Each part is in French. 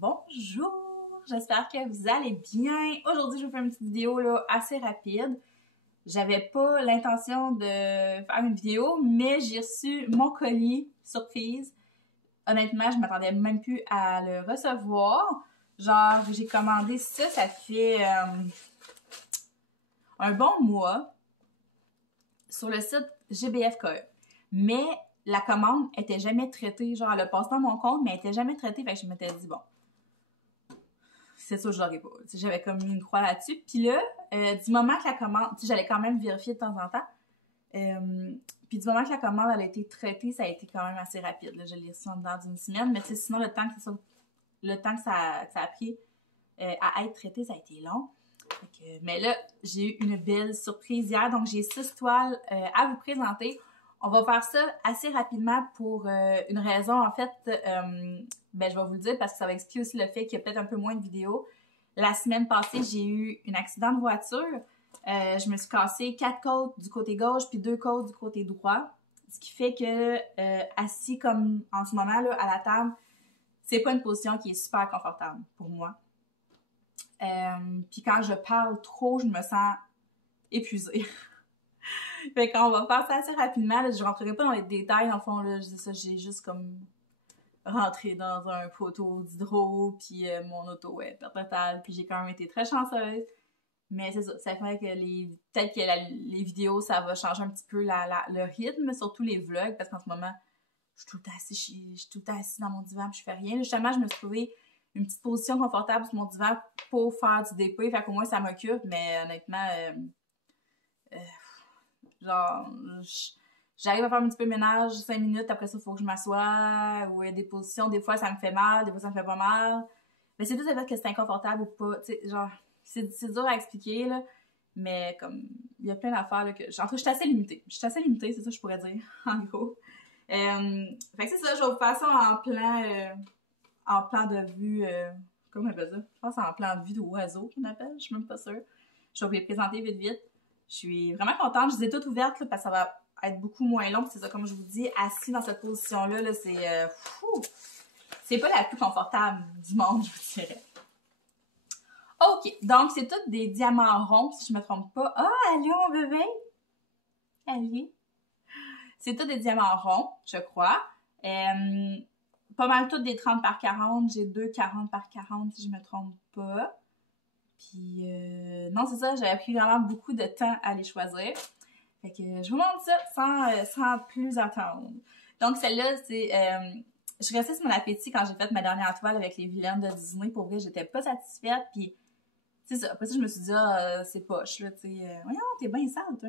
Bonjour, j'espère que vous allez bien. Aujourd'hui, je vous fais une petite vidéo là, assez rapide. J'avais pas l'intention de faire une vidéo, mais j'ai reçu mon colis surprise. Honnêtement, je m'attendais même plus à le recevoir. Genre, j'ai commandé ça, ça fait un bon mois sur le site GBF.co. Mais la commande était jamais traitée. Genre, elle a passé dans mon compte, mais elle était jamais traitée. Fait que je m'étais dit, bon, c'est ça, je l'aurais pas. J'avais comme mis une croix là-dessus. Puis là, du moment que la commande, j'allais quand même vérifier de temps en temps. Puis du moment que la commande elle a été traitée, ça a été quand même assez rapide. Là. Je l'ai reçu dans une semaine. Mais sinon, le temps que ça a pris à être traité, ça a été long. Mais là, j'ai eu une belle surprise hier. Donc, j'ai 6 toiles à vous présenter. On va faire ça assez rapidement pour une raison. En fait, je vais vous le dire parce que ça va expliquer aussi le fait qu'il y a peut-être un peu moins de vidéos. La semaine passée, j'ai eu un accident de voiture. Je me suis cassé 4 côtes du côté gauche puis 2 côtes du côté droit. Ce qui fait que, assis comme en ce moment là à la table, c'est pas une position qui est super confortable pour moi. Puis quand je parle trop, je me sens épuisée. Fait qu'on va faire ça assez rapidement. Là, je rentrerai pas dans les détails. En fond, là, j'ai juste comme rentré dans un poteau d'hydro, puis mon auto est perte totale. Puis j'ai quand même été très chanceuse. Mais c'est ça, ça fait que peut-être que les vidéos, ça va changer un petit peu le rythme, surtout les vlogs, parce qu'en ce moment, je suis tout le temps assise dans mon divan, puis je fais rien. Là, justement, je me suis trouvé une petite position confortable sur mon divan pour faire du DP, fait qu'au moins ça m'occupe, mais honnêtement, genre, j'arrive à faire un petit peu de ménage 5 minutes, après ça, il faut que je m'assoie, ou il y a des positions, des fois ça me fait mal, des fois ça me fait pas mal. Mais c'est tout le fait que c'est inconfortable ou pas, tu sais, genre, c'est dur à expliquer, là, mais comme, il y a plein d'affaires, là, que, genre, je suis assez limitée. Je suis assez limitée, c'est ça que je pourrais dire, en gros. Fait que c'est ça, je vais vous faire ça en plan de vue, comment on appelle ça? Je pense en plan de vue d'oiseau qu'on appelle, je suis même pas sûre. Je vais vous les présenter vite. Je suis vraiment contente, je les ai toutes ouvertes, là, parce que ça va être beaucoup moins long, c'est ça, comme je vous dis, assis dans cette position-là, là, c'est pas la plus confortable du monde, je vous dirais. OK, donc c'est toutes des diamants ronds, si je me trompe pas. Ah, allô, mon bébé? Allez. C'est toutes des diamants ronds, je crois. Pas mal toutes des 30 par 40. J'ai 2 40 par 40, si je me trompe pas. Puis, non, c'est ça, j'avais pris vraiment beaucoup de temps à les choisir. Fait que je vous montre ça sans plus attendre. Donc, celle-là, c'est... je suis restée sur mon appétit quand j'ai fait ma dernière toile avec les vilaines de Disney. Pour vrai, j'étais pas satisfaite. Puis, c'est ça. Après ça, je me suis dit, c'est poche, là, tu sais. Voyons, t'es bien sale, toi.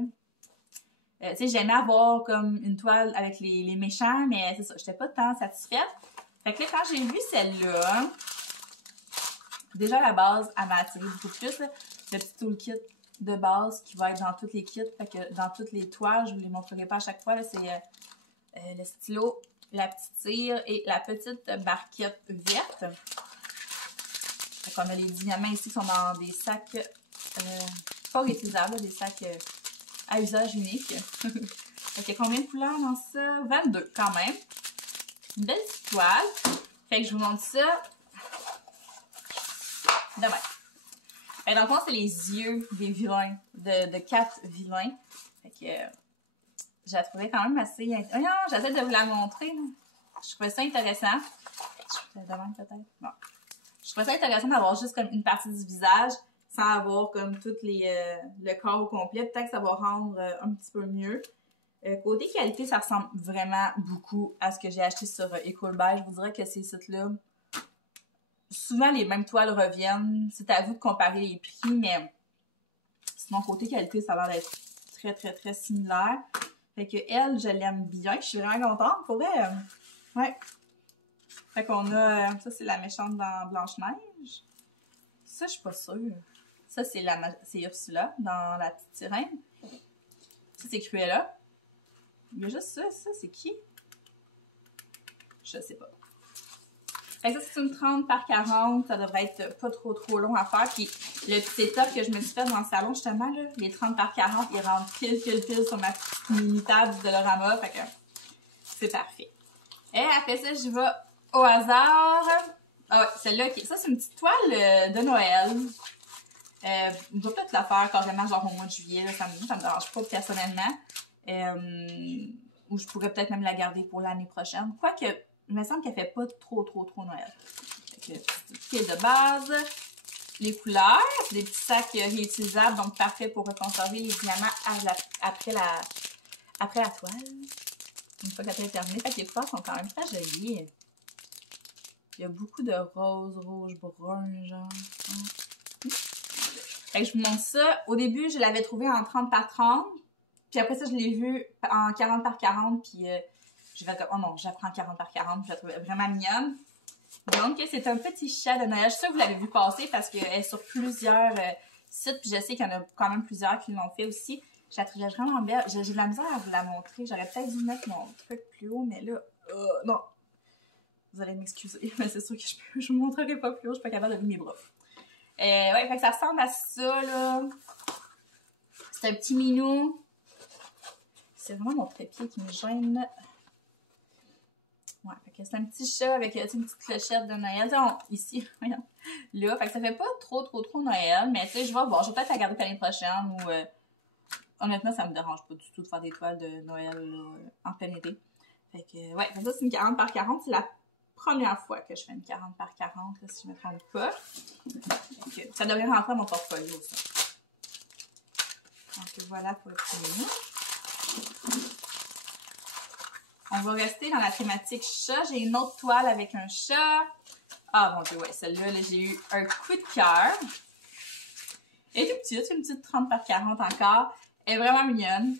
Tu sais, j'aimais avoir comme une toile avec les méchants, mais c'est ça, j'étais pas tant satisfaite. Fait que là, quand j'ai vu celle-là, déjà à la base, elle m'a attiré beaucoup plus, là, le petit toolkit de base qui va être dans tous les kits, fait que dans toutes les toiles, je vous les montrerai pas à chaque fois, c'est le stylo, la petite cire et la petite barquette verte. Fait qu'on a les diamants ici qui sont dans des sacs pas réutilisables, des sacs à usage unique. Fait qu'il y a combien de couleurs dans ça? 22 quand même. Une belle petite toile. Fait que je vous montre ça demain. Et dans le fond, c'est les yeux des vilains, de 4 vilains. Fait que je la trouvais quand même assez... Oh non, j'essaie de vous la montrer. Je trouvais ça intéressant. Je demande peut-être. Bon. Je trouvais ça intéressant d'avoir juste comme une partie du visage sans avoir comme tout le corps au complet. Peut-être que ça va rendre un petit peu mieux. Côté qualité, ça ressemble vraiment beaucoup à ce que j'ai acheté sur Ecolbuy. Je vous dirais que ces sites-là, souvent les mêmes toiles reviennent. C'est à vous de comparer les prix, mais sinon côté qualité, ça a l'air d'être très très très similaire. Fait que elle, je l'aime bien. Je suis vraiment contente. Pour vrai, ouais. Fait qu'on a, ça c'est la méchante dans Blanche-Neige. Ça, je suis pas sûre. Ça, c'est Ursula dans La Petite Sirène. Ça, c'est Cruella. Il y a juste ça, c'est qui? Je sais pas. Fait que ça, c'est une 30 par 40. Ça devrait être pas trop long à faire. Puis le petit setup que je me suis fait dans le salon, justement, là, les 30 par 40, ils rentrent pile sur ma petite mini table du Dollarama. Fait que c'est parfait. Et après ça, je vais au hasard. Ah ouais, celle-là, ok. Ça, c'est une petite toile de Noël. Je vais peut-être la faire carrément genre au mois de juillet, là, ça me dérange pas personnellement. Ou je pourrais peut-être même la garder pour l'année prochaine. Quoique, il me semble qu'elle fait pas trop Noël. Fait que, petit de base. Les couleurs, c'est des petits sacs réutilisables, donc parfait pour conserver les diamants après la toile. Une fois que la toile est terminée. Fait que les couleurs sont quand même très jolies. Il y a beaucoup de rose, rouge, brun, genre. Fait que je vous montre ça. Au début, je l'avais trouvé en 30 par 30. Puis après ça, je l'ai vu en 40 par 40. Puis j'ai fait comme, oh non, j'apprends 40 par 40. Je la trouvais vraiment mignonne. Donc, c'est un petit chat de Noël. Je sais que vous l'avez vu passer parce qu'elle est sur plusieurs sites. Puis je sais qu'il y en a quand même plusieurs qui l'ont fait aussi. Je la trouvais vraiment belle. J'ai de la misère à vous la montrer. J'aurais peut-être dû mettre mon truc plus haut, mais là, non. Vous allez m'excuser, mais c'est sûr que je vous montrerai pas plus haut. Je suis pas capable de lever mes bras. Ouais, fait que ça ressemble à ça, là. C'est un petit minou. C'est vraiment mon trépied qui me gêne. Ouais, fait que c'est un petit chat avec une petite clochette de Noël. Ici, regarde. Là, fait que ça fait pas trop Noël, mais tu sais, je vais voir. Je vais peut-être la garder pour l'année prochaine ou honnêtement, ça me dérange pas du tout de faire des toiles de Noël là, en plein été. Fait que, ouais, ça c'est une 40 par 40. C'est la première fois que je fais une 40 par 40, là, si je me trompe pas. Donc, ça devrait rentrer dans mon portfolio, ça. Donc, voilà pour le premier. On va rester dans la thématique chat. J'ai une autre toile avec un chat. Ah, mon Dieu, ouais, celle-là, là, j'ai eu un coup de cœur. Elle est toute petite, c'est une petite 30 par 40 encore. Elle est vraiment mignonne.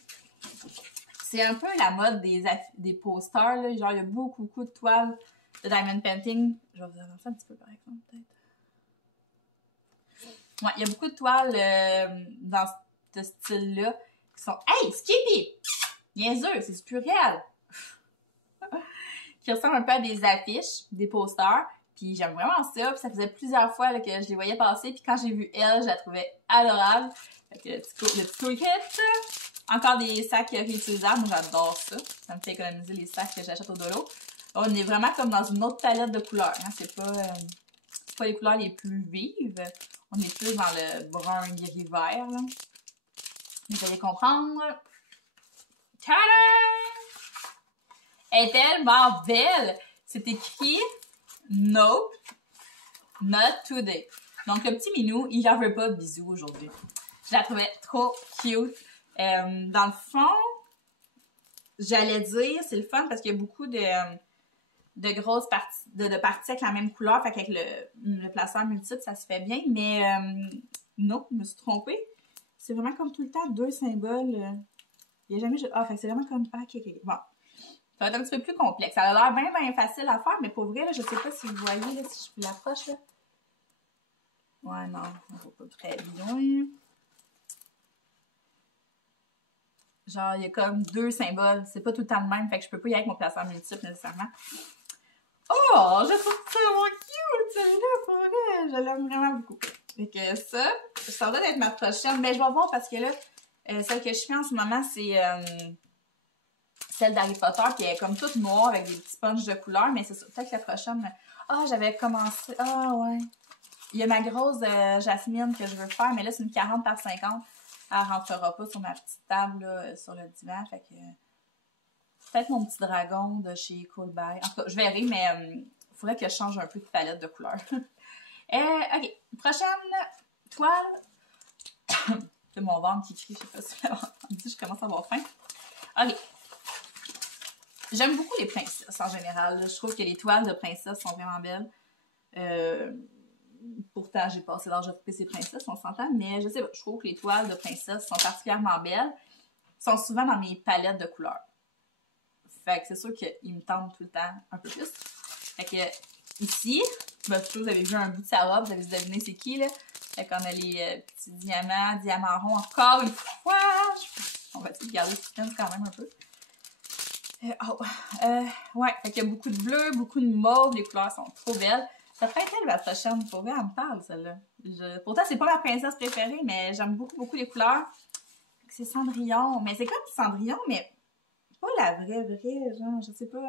C'est un peu la mode des posters, là. Genre, il y a beaucoup de toiles de diamond painting. Je vais vous avancer un petit peu, par exemple, peut-être. Ouais, il y a beaucoup de toiles dans ce style-là qui sont... Hey, Skippy! Niaiseux, c'est du pluriel! Qui ressemblent un peu à des affiches, des posters. Puis j'aime vraiment ça. Puis ça faisait plusieurs fois là, que je les voyais passer. Puis quand j'ai vu elle, je la trouvais adorable. Fait que le petit toolkit. Encore des sacs réutilisables. Moi, j'adore ça. Ça me fait économiser les sacs que j'achète au dolo. On est vraiment comme dans une autre palette de couleurs. Hein. C'est pas les couleurs les plus vives. On est plus dans le brun, gris, vert. Là. Vous allez comprendre. Tada! Elle est tellement belle! C'est écrit Nope, not today. Donc, le petit minou, il n'en veut pas de bisous aujourd'hui. Je la trouvais trop cute. Dans le fond, j'allais dire, c'est le fun parce qu'il y a beaucoup de grosses parties, de parties avec la même couleur. Fait qu'avec le placeur multiple, ça se fait bien. Mais non, je me suis trompée. C'est vraiment comme tout le temps deux symboles. Il n'y a jamais... Ah, fait que c'est vraiment comme... Ah, ok. Bon. Ça va être un petit peu plus complexe. Ça a l'air bien facile à faire, mais pour vrai, là, je sais pas si vous voyez, là, si je vous l'approche, là. Ouais, non, on voit pas très bien. Genre, il y a comme deux symboles. C'est pas tout le temps le même, fait que je peux pas y aller avec mon placeur multiple, nécessairement. Oh, je trouve ça vraiment cute, celui-là, pour vrai. Je l'aime vraiment beaucoup. Fait que ça va être ma prochaine. Mais je vais voir parce que là, celle que je fais en ce moment, c'est... celle d'Harry Potter, puis elle est comme toute noire avec des petits punches de couleur, mais c'est ça. Peut-être que la prochaine... Ah, j'avais commencé... Ah, ouais. Il y a ma grosse jasmine que je veux faire, mais là, c'est une 40 par 50. Elle rentrera pas sur ma petite table, là, sur le divan, fait que... Peut-être mon petit dragon de chez Coolbuy. En tout cas, je verrai, mais il faudrait que je change un peu de palette de couleurs. OK. Prochaine toile. C'est mon ventre qui crie, je sais pas si vous l'avez entendu, je commence à avoir faim. OK. J'aime beaucoup les princesses en général. Je trouve que les toiles de princesses sont vraiment belles. Pourtant, j'ai passé l'âge de couper ces princesses, on s'entend, mais je sais pas, je trouve que les toiles de princesses sont particulièrement belles. Sont souvent dans mes palettes de couleurs. Fait que c'est sûr qu'ils me tentent tout le temps un peu plus. Fait que ici, ben, vous avez vu un bout de sa robe, vous avez deviné c'est qui là. Fait qu'on a les petits diamants ronds encore une fois. On va essayer de garder le suspense quand même un peu. Ouais, fait qu'il y a beaucoup de bleu, beaucoup de mauve, les couleurs sont trop belles. Ça ferait être elle la prochaine, pour vrai, elle me parle celle-là. Pourtant, c'est pas ma princesse préférée, mais j'aime beaucoup les couleurs. C'est Cendrillon, mais c'est comme Cendrillon, mais pas la vraie, genre, je sais pas.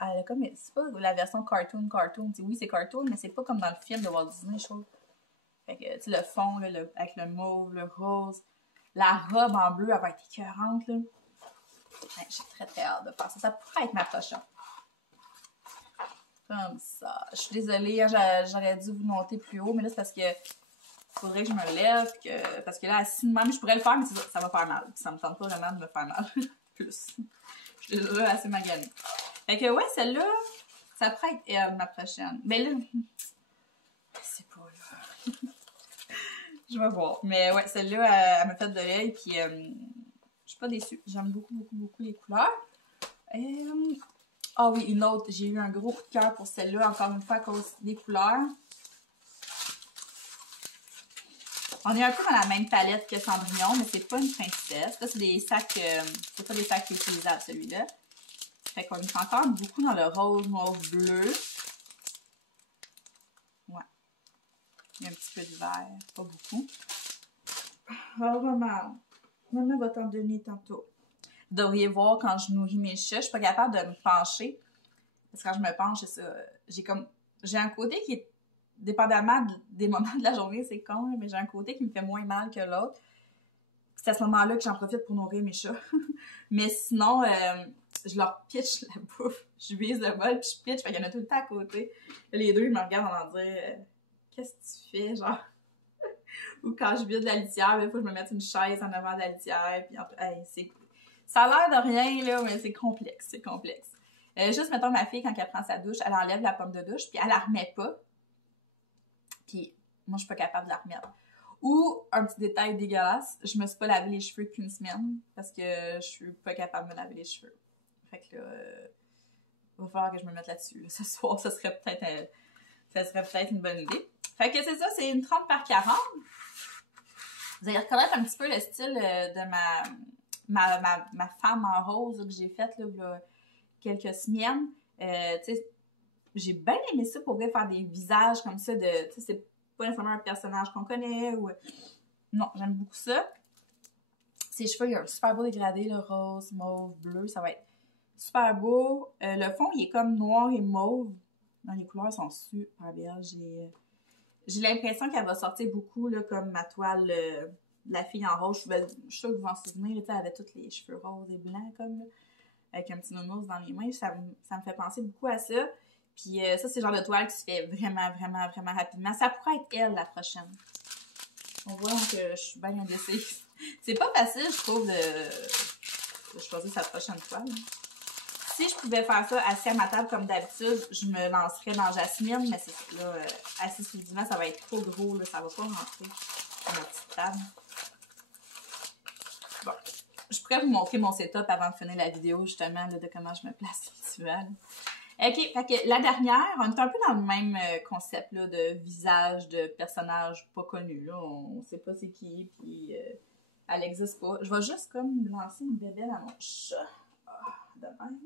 elle a comme, c'est pas la version cartoon. T'sais, oui, c'est cartoon, mais c'est pas comme dans le film de Walt Disney, je trouve. Fait que, tu sais, le fond, là, avec le mauve, le rose, la robe en bleu, elle va être écœurante, là. Ouais, j'ai très, très hâte de faire ça. Ça pourrait être ma prochaine. Comme ça. Je suis désolée, hein, j'aurais dû vous monter plus haut, mais là, c'est parce que faudrait que je me lève, parce que là, assis de même, je pourrais le faire, mais ça va faire mal. Puis ça me tente pas vraiment de me faire mal. Plus. Je suis déjà assez maganée. Fait que, ouais, celle-là, ça pourrait être elle, ma prochaine. Mais là, c'est pas là. Je vais voir. Mais ouais, celle-là, elle m'a fait de l'œil, puis je suis pas déçue. J'aime beaucoup, beaucoup, beaucoup les couleurs. Ah oui, une autre. J'ai eu un gros coup de cœur pour celle-là, encore une fois, à cause des couleurs. On est un peu dans la même palette que Cendrillon, mais c'est pas une princesse. Là, c'est des sacs, c'est pas des sacs réutilisables, celui-là. Fait qu'on est encore beaucoup dans le rose, mauve, bleu. Ouais. Il y a un petit peu de vert, pas beaucoup. Oh, maman. Maman va t'en donner tantôt. Vous devriez voir quand je nourris mes chats, je suis pas capable de me pencher. Parce que quand je me penche, c'est ça. J'ai un côté qui est, dépendamment des moments de la journée, c'est con, mais j'ai un côté qui me fait moins mal que l'autre. C'est à ce moment-là que j'en profite pour nourrir mes chats. Mais sinon, je leur pitch la bouffe. Je vise le bol, puis je pitch. Fait qu'il y en a tout le temps à côté. Là, les deux, ils me regardent en disant qu'est-ce que tu fais, genre? Ou quand je vide la litière, il faut que je me mette une chaise en avant de la litière. Puis, hey, ça a l'air de rien, là, mais c'est complexe. C'est complexe. Juste, mettons, ma fille, quand elle prend sa douche, elle enlève la pomme de douche, puis elle la remet pas. Puis, moi, je suis pas capable de la remettre. Ou, un petit détail dégueulasse, je me suis pas lavé les cheveux depuis une semaine, parce que je suis pas capable de me laver les cheveux. Fait que là, il va falloir que je me mette là-dessus. Là. Ce soir, ça serait peut-être une bonne idée. Fait que c'est ça, c'est une 30 par 40. Vous allez reconnaître un petit peu le style de ma femme en rose là, que j'ai faite là, il y a quelques semaines. J'ai bien aimé ça pour vrai, faire des visages comme ça. C'est pas nécessairement un personnage qu'on connaît. Ou... Non, j'aime beaucoup ça. Ses cheveux, il y a un super beau dégradé, le rose, mauve, bleu. Ça va être super beau. Le fond, il est comme noir et mauve. Non, les couleurs sont super belles. J'ai l'impression qu'elle va sortir beaucoup, là, comme ma toile de la fille en rose. Je suis sûre que vous vous en souvenez, là, elle avait tous les cheveux roses et blancs, comme, là, avec un petit nounours dans les mains. Ça me fait penser beaucoup à ça. Puis ça, c'est le genre de toile qui se fait vraiment, vraiment, vraiment rapidement. Ça pourrait être elle, la prochaine. On voit que je suis bien indécise. C'est pas facile, je trouve, de choisir sa prochaine toile. Si je pouvais faire ça assis à ma table comme d'habitude, je me lancerais dans Jasmine, mais c'est là, assis sur le divan, ça va être trop gros, là, ça va pas rentrer dans ma petite table. Bon, je pourrais vous montrer mon setup avant de finir la vidéo, justement, là, de comment je me place sur le divan. OK, fait que la dernière, on est un peu dans le même concept là, de visage de personnage pas connu. Là. On sait pas c'est qui, puis elle n'existe pas. Je vais juste comme lancer une bébelle à mon chat. De même.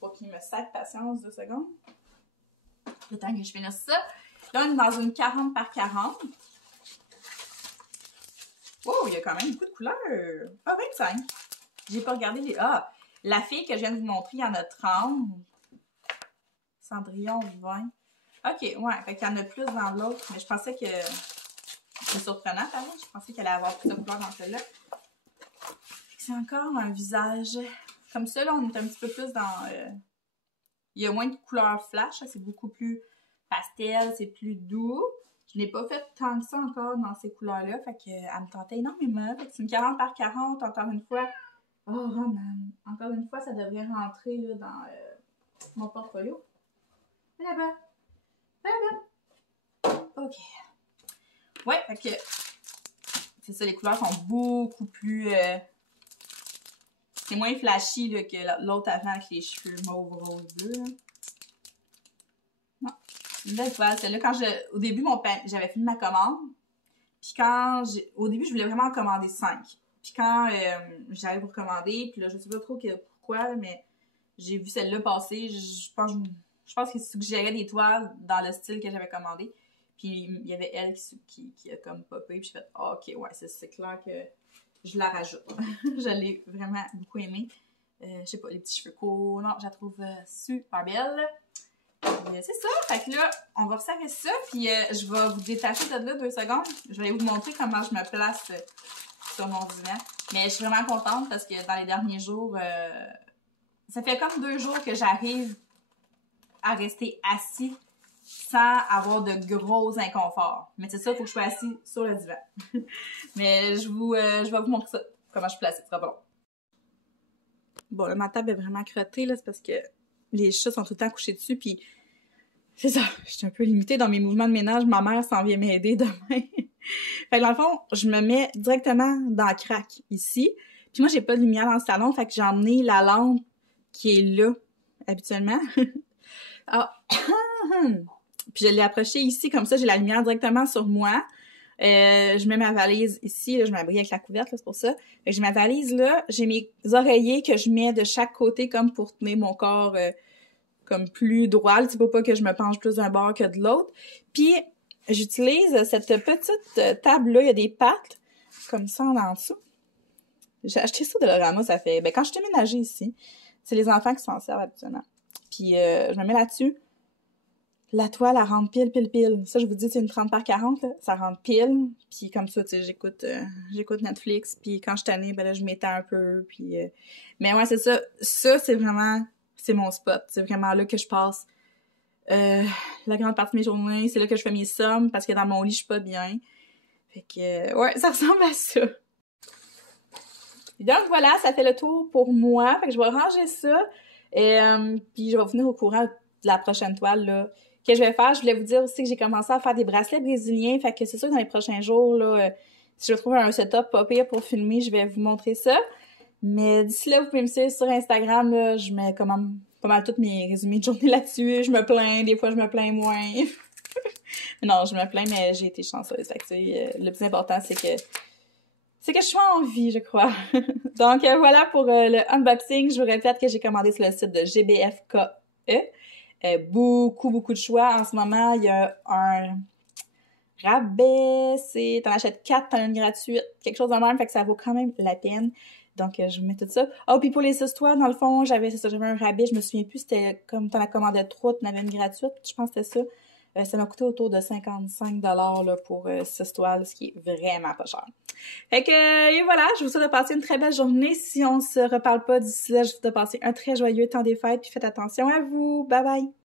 Pour qu'il me saque patience 2 secondes. Le temps que je finisse ça. Là, on est dans une 40 par 40. Wow, il y a quand même beaucoup de couleurs. Ah, 25. J'ai pas regardé les... Ah! La fille que je viens de vous montrer, il y en a 30. Cendrillon, 20. OK, ouais. Fait qu'il y en a plus dans l'autre. Mais je pensais que... C'est surprenant, pareil. Je pensais qu'elle allait avoir plus de couleurs dans celle-là. C'est encore un visage... Comme ça, là, on est un petit peu plus dans... Il y a moins de couleurs flash. C'est beaucoup plus pastel. C'est plus doux. Je n'ai pas fait tant que ça encore dans ces couleurs-là. Fait qu'elle me tentait énormément. Fait que c'est une 40 par 40, encore une fois. Oh, man. Encore une fois, ça devrait rentrer là, dans mon portfolio. Là-bas. Là-bas. OK. Ouais, fait que c'est ça, les couleurs sont beaucoup plus... c'est moins flashy là, que l'autre avant avec les cheveux mauve, rose, bleu. Là. Non. C'est une belle toile. Celle-là, quand au début, j'avais fini ma commande. Puis au début, je voulais vraiment en commander 5. Puis quand j'arrive pour commander, puis là, je sais pas trop pourquoi, mais j'ai vu celle-là passer. Je pense qu'il suggérait des toiles dans le style que j'avais commandé. Puis il y avait elle qui a comme popé. Puis j'ai fait, OK, ouais, c'est clair que je la rajoute. Je l'ai vraiment beaucoup aimée. je sais pas, les petits cheveux courts. Non, je la trouve super belle. C'est ça, fait que là, on va resserrer ça, puis je vais vous détacher de là 2 secondes. Je vais vous montrer comment je me place sur mon divan. Mais je suis vraiment contente parce que dans les derniers jours, ça fait comme 2 jours que j'arrive à rester assis sans avoir de gros inconforts. Mais c'est ça, il faut que je sois assis sur le divan. Mais je vais vous montrer ça, comment je suis placée, ce sera pas long. Bon, là, ma table est vraiment crottée, là, c'est parce que les chats sont tout le temps couchés dessus, puis c'est ça, je suis un peu limitée dans mes mouvements de ménage. Ma mère s'en vient m'aider demain. Fait que dans le fond, je me mets directement dans le crack, ici. Puis moi, j'ai pas de lumière dans le salon, fait que j'ai emmené la lampe qui est là, habituellement. Ah. Puis je l'ai approchée ici, comme ça, j'ai la lumière directement sur moi. Je mets ma valise ici, là, je m'abris avec la couverte, c'est pour ça. Fait que j'ai ma valise là, j'ai mes oreillers que je mets de chaque côté comme pour tenir mon corps comme plus droit, c'est pour pas que je me penche plus d'un bord que de l'autre. Puis j'utilise cette petite table-là, il y a des pattes comme ça en dessous. J'ai acheté ça de Dollarama, ça fait... Ben, quand je suis déménagée ici, c'est les enfants qui s'en servent habituellement. Puis je me mets là-dessus. La toile, elle rentre pile. Ça, je vous dis, c'est une 30 par 40, là. Ça rentre pile. Puis comme ça, tu sais, j'écoute Netflix. Puis quand je suis tannée, ben là, je m'étends un peu. Puis... Mais ouais, c'est ça. Ça, c'est vraiment... C'est mon spot. C'est vraiment là que je passe la grande partie de mes journées. C'est là que je fais mes sommes parce que dans mon lit, je suis pas bien. Fait que, ouais, ça ressemble à ça. Donc voilà, ça fait le tour pour moi. Fait que je vais ranger ça. Puis je vais venir au courant de la prochaine toile, là, que je vais faire. Je voulais vous dire aussi que j'ai commencé à faire des bracelets brésiliens. Fait que c'est sûr que dans les prochains jours, là, si je trouve un setup pas pire pour filmer, je vais vous montrer ça. Mais d'ici là, vous pouvez me suivre sur Instagram, là, je mets pas mal tous mes résumés de journée là-dessus. Je me plains, des fois je me plains moins. Non, je me plains, mais j'ai été chanceuse. Fait que, le plus important, c'est que je suis en vie, je crois. Donc voilà pour le unboxing. Je vous répète que j'ai commandé sur le site de GBFKE. Beaucoup de choix. En ce moment, il y a un rabais. T'en achètes 4, t'en as une gratuite. Quelque chose de même, fait que ça vaut quand même la peine. Donc, je vous mets tout ça. Oh, puis pour les histoires, dans le fond, j'avais un rabais. Je me souviens plus, c'était comme t'en as commandé 3, t'en avais une gratuite. Je pense que c'était ça. Ça m'a coûté autour de 55 $ là, pour cette toile, ce qui est vraiment pas cher. Fait que, et voilà, je vous souhaite de passer une très belle journée. Si on se reparle pas d'ici là, je vous souhaite de passer un très joyeux temps des fêtes, puis faites attention à vous. Bye bye!